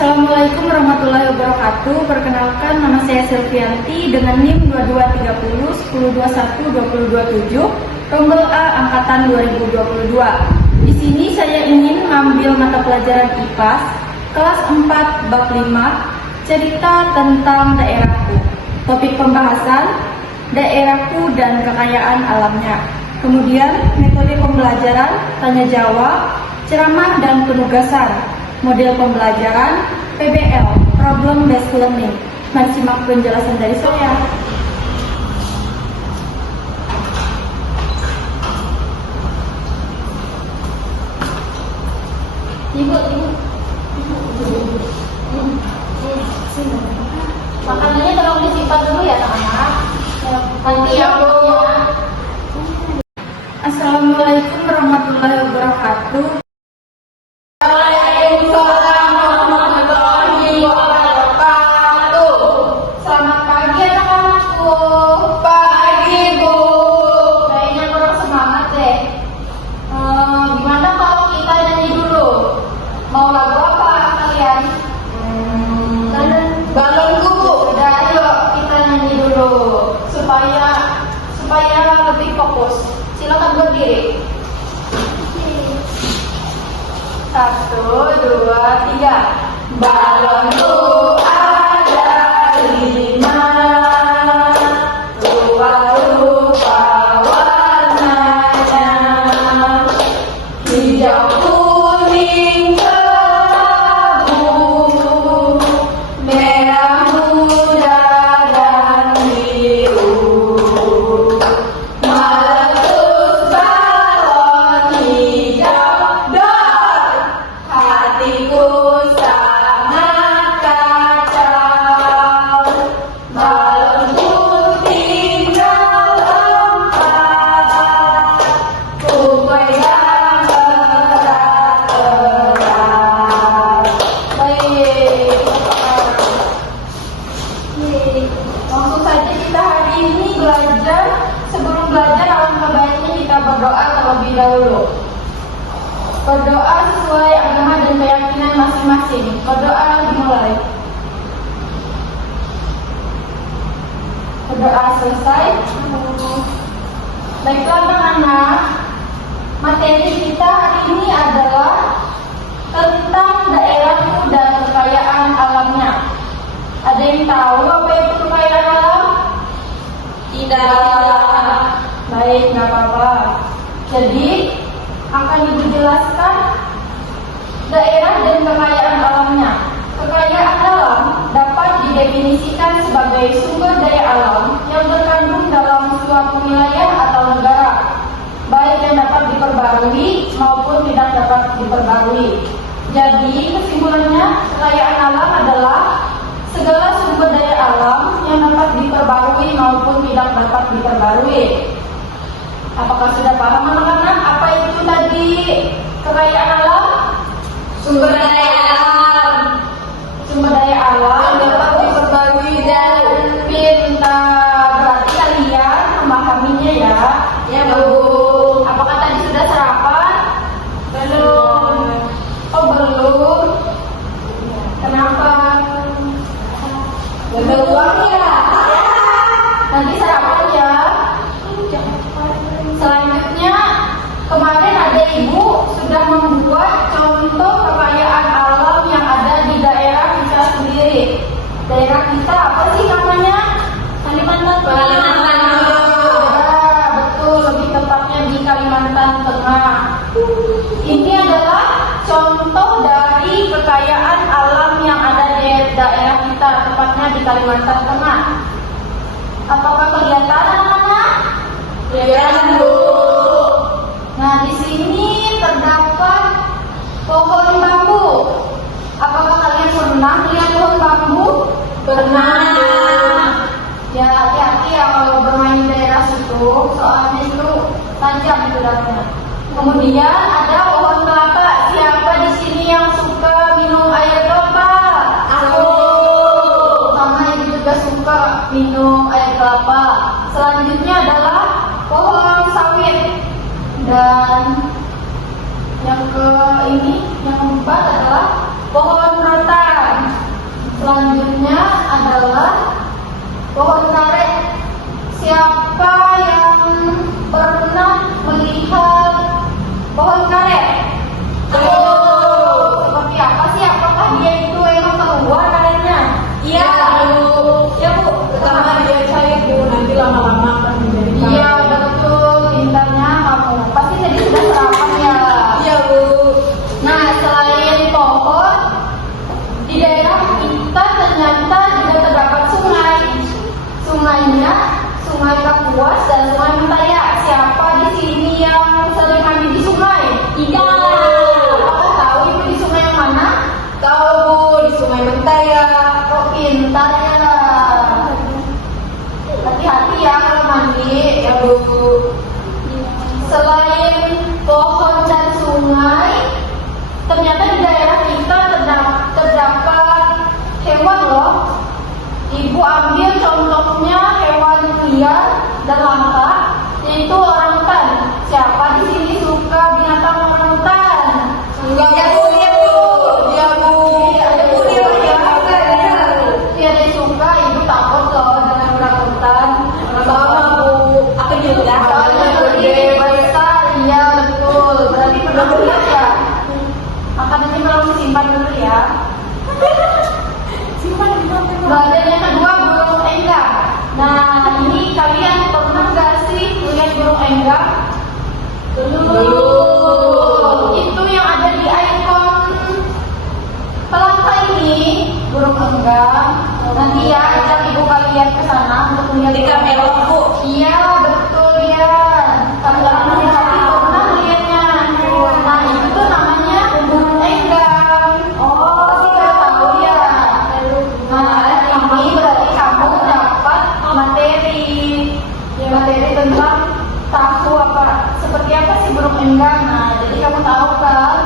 Assalamualaikum warahmatullahi wabarakatuh. Perkenalkan, nama saya Silvianti dengan NIM 2230 1021 2027, Rombel A angkatan 2022. Di sini saya ingin mengambil mata pelajaran IPA kelas 4 bab 5, cerita tentang daerahku. Topik pembahasan daerahku dan kekayaan alamnya. Kemudian metode pembelajaran, tanya jawab, ceramah dan penugasan. Model pembelajaran PBL, Problem Based Learning. Mari simak penjelasan dari saya. Makanannya tolong disimpan dulu ya anak-anak. Nanti ya Bu. Assalamualaikum warahmatullahi wabarakatuh. Waalaikumsalam warahmatullahi wabarakatuh. Selamat pagi anak-anakku. Pagi Bu. Kayaknya kurang semangat deh. Gimana kalau kita nyanyi dulu? Mau lagu apa kalian? Balonku Bu. Udah ayo kita nyanyi dulu supaya lebih fokus. Silakan berdiri. 1, 2, 3. Balonku ada 5, rupa-rupa warnanya, hijau, kuning, kelabu, merah muda dan biru. Meletus balon hijau, hatiku sangat kacau. Balonku tinggal 4, ku pegang erat-erat. Baik, langsung saja kita hari ini belajar. Sebelum belajar, alangkah baiknya kita berdoa terlebih dahulu. Berdoa sesuai agama dan keyakinan masing-masing. Berdoa dimulai. Berdoa selesai. Baiklah anak-anak, materi kita hari ini adalah tentang daerahku dan kekayaan alamnya. Ada yang tahu apa itu kekayaan alam? Tidak. Baik, nggak apa-apa. Jadi akan Ibu jelaskan daerah dan kekayaan alamnya. Kekayaan alam dapat didefinisikan sebagai sumber daya alam yang terkandung dalam suatu wilayah atau negara, baik yang dapat diperbarui maupun tidak dapat diperbarui. Jadi kesimpulannya, kekayaan alam adalah segala sumber daya alam yang dapat diperbarui maupun tidak dapat diperbarui. Apakah sudah paham anak-anak apa itu tadi kekayaan alam? Sumber daya alam. Sumber daya alam dapat diperbarui dan pintar. Berarti kalian memahaminya ya. Ya Bu. Apakah tadi sudah sarapan? Belum. Oh belum. Kenapa? Gak ada uang ya? Nanti sarapan ya. Selanjutnya, kemarin ada Ibu sudah membuat contoh kekayaan alam yang ada di daerah kita sendiri. Daerah kita apa sih namanya? Kalimantan Tengah. Ya, betul, lebih tepatnya di Kalimantan Tengah. Ini adalah contoh dari kekayaan alam yang ada di daerah kita, tepatnya di Kalimantan Tengah. Apakah kelihatan anak-anak? Ya Bu. Nah, di sini terdapat pohon bambu. Apakah kalian pernah melihat pohon bambu? Pernah. Ya, hati-hati ya kalau bermain di daerah situ, soalnya itu tajam itu daunnya. Kemudian ada pohon kelapa. Siapa di sini yang suka minum air kelapa? Aku. Sama Ibu juga suka minum air kelapa. Selanjutnya adalah pohon sawit. Dan yang keempat adalah pohon rotan. Selanjutnya adalah pohon karet. Siapa yang pernah melihat pohon karet? Seperti apa sih? Apakah dia itu emang keluar karetnya? Iya, Bu. Pertama dia cair, Bu. Nanti lama-lama akan menjadi karet. Iya, betul. Pintarnya kamu. Pasti tadi sudah sarapan ya? Iya, Bu. Nah, selain pohon, di daerah kita ternyata juga terdapat sungai. Sungainya Sungai Kapuas dan Sungai Mentaya. Siapa di sini yang sering mandi di sungai? Tidak. Apakah tahu ibu di sungai yang mana? Tahu, Bu, di Sungai Mentaya. Oh, pintar ya. Hati-hati ya kalau mandi ya, Bu. Selain pohon dan sungai, ternyata di daerah kita terdapat hewan loh. Ibu ambil contohnya hewan liar dan langka, yaitu orangutan. Siapa di sini suka binatang orangutan? Enggak, Bu. Iya, Bu. Iya, Bu. Ada Bu, Bu, iya, Bu. ya. Iya. Tiada suka, ibu takut loh dengan orangutan. Sama, Bu. Aku juga. Soalnya gede, besar, iya betul. Berarti pernah lihat ya? Makanannya kalau disimpan dulu ya. Badan yang kedua burung enggak. Nah, ini kalian pernah nggak sih lihat burung enggak? Belum. Itu yang ada di ikon pelangka ini, burung enggak. Nanti ya ajak ibu kalian ke sana untuk melihat Di kamera, Bu. Iya, betul ya. Kalian pernah melihatnya. Nah, itu tuh namanya burung enggang. Oh, pasti kalian tahu ya. Nah, ini berarti kamu dapat materi tentang tahu seperti apa sih burung enggang. Nah, jadi kamu tahu kan?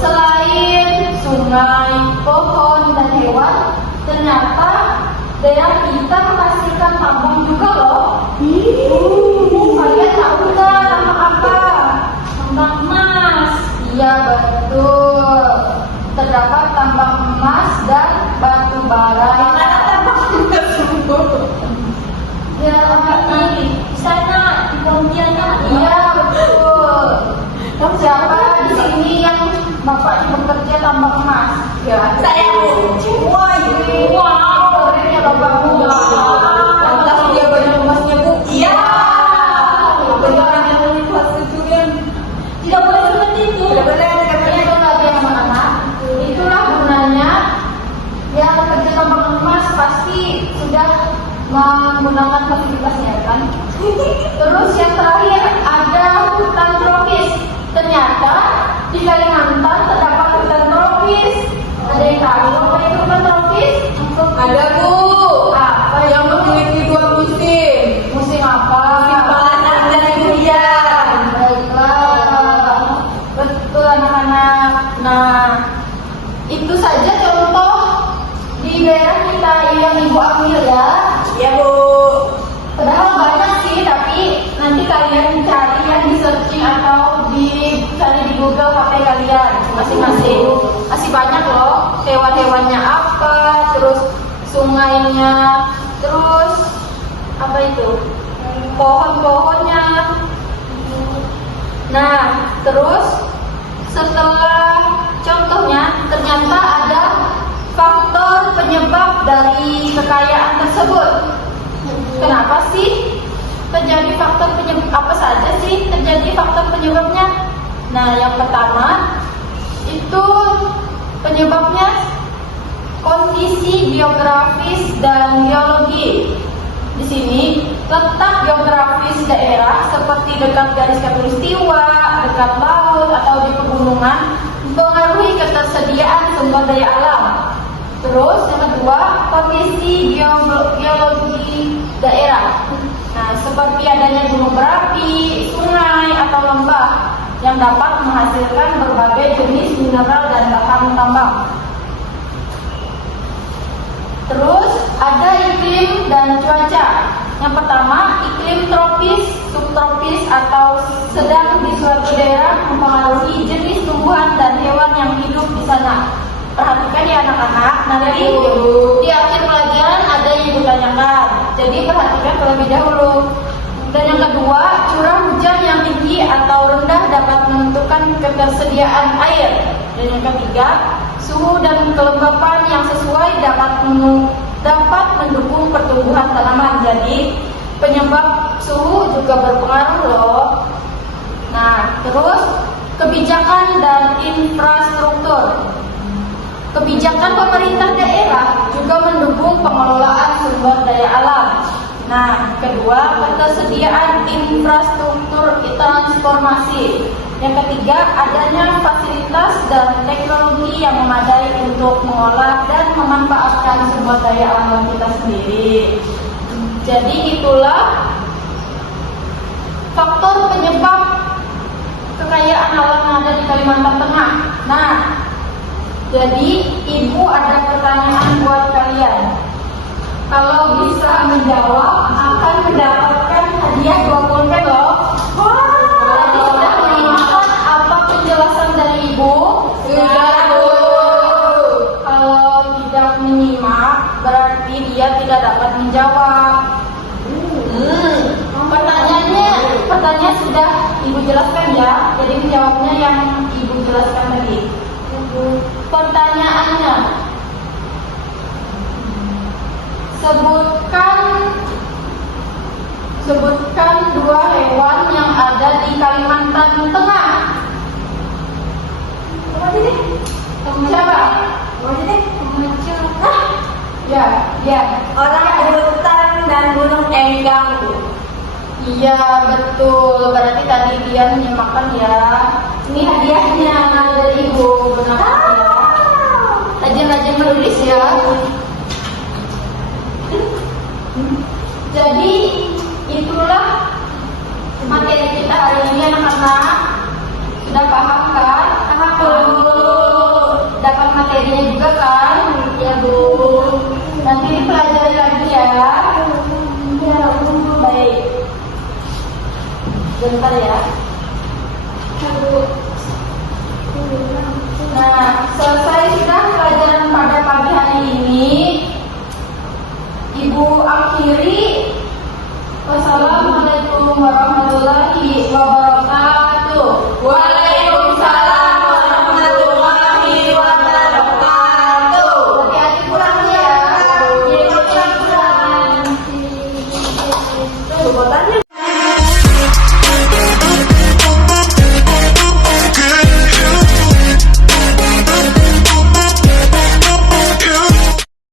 Selain sungai, pohon, dan hewan, ternyata daerah kita menghasilkan tambang juga loh. Kalian tahu nggak tambang apa? Tambang emas. Iya betul. Terdapat tambang emas dan batu bara. Mana tambang emas, Bu? Ya, Di sana, di Pontianak. iya betul. Siapa di sini yang bapaknya bekerja tambang emas? Ya. Saya, Bu. Wah, Keren ya bapakmu. Lantas dia banyak emasnya, Bu. Iya. Beneran. Tidak boleh seperti itu. Tidak boleh, itulah dia anak-anak. Itulah gunanya yang kerja tambang emas pasti sudah menggunakan fasilitasnya kan. Terus yang terakhir ada hutan tropis. Ternyata di Kalimantan terdapat hutan tropis. Ada yang tahu apa itu hutan tropis? Ada, Bu. Apa Yang memiliki dua musim. musim apa? Musim panas dan hujan. Baiklah, betul anak-anak. Nah, itu saja contoh di daerah kita yang ibu ambil ya. Ya, Bu. Padahal banyak sih, tapi nanti kalian cari yang di searching atau cari di Google HP kalian masing-masing. Masih banyak loh, hewan-hewannya apa, terus sungainya, terus apa itu, pohon-pohonnya. Nah, terus setelah contohnya ternyata ada faktor penyebab dari kekayaan tersebut. Kenapa sih terjadi faktor penyebab? Apa saja sih terjadi faktor penyebabnya? Nah, yang pertama itu penyebabnya kondisi geografis dan geologi. Di sini letak geografis daerah seperti dekat garis khatulistiwa, dekat laut atau di pegunungan mempengaruhi ketersediaan sumber daya alam. Terus yang kedua, kondisi geologi daerah. Nah, seperti adanya gunung berapi, sungai atau lembah yang dapat menghasilkan berbagai jenis mineral dan bahan tambang. Terus ada iklim dan cuaca. Yang pertama, iklim tropis, subtropis atau sedang di suatu daerah mempengaruhi jenis tumbuhan dan hewan yang yang hidup di sana. Perhatikan ya anak-anak, nanti di akhir pelajaran ada yang ibu tanyakan. Jadi perhatikan terlebih dahulu. Dan yang kedua, curah hujan yang tinggi atau rendah dapat menentukan ketersediaan air. Dan yang ketiga, suhu dan kelembapan yang sesuai dapat mendukung pertumbuhan tanaman. Jadi penyebab suhu juga berpengaruh loh. Nah, terus kebijakan dan infrastruktur. Kebijakan pemerintah daerah juga mendukung pengelolaan sumber daya alam. Nah, kedua, ketersediaan infrastruktur transformasi. Yang ketiga, adanya fasilitas dan teknologi yang memadai untuk mengolah dan memanfaatkan sumber daya alam kita sendiri. Jadi itulah faktor penyebab kekayaan alam yang ada di Kalimantan Tengah. Nah, jadi ibu ada pertanyaan buat kalian. Kalau bisa menjawab akan mendapatkan hadiah 20 pulpen loh. Jadi sudah menyimakkan apa penjelasan dari ibu? Sudah, Bu. Kalau tidak menyimak berarti dia tidak dapat menjawab. Pertanyaan sudah ibu jelaskan ya. Jadi menjawabnya yang ibu jelaskan tadi. Pertanyaannya, sebutkan dua hewan yang ada di Kalimantan Tengah. Siapa? Ya. Orang utan dan gunung Enggang. Iya betul. Berarti tadi dia menyimakkan ya. Ini hadiahnya dari ibu. Benar ya. Rajin-rajin menulis ya. Jadi itulah materi kita hari ini anak-anak. Sudah paham kan? Paham Bu. Dapat materinya juga kan? Ya Bu. Nanti dipelajari lagi ya. Ya Bu. Baik. Bentar ya. Nah, selesai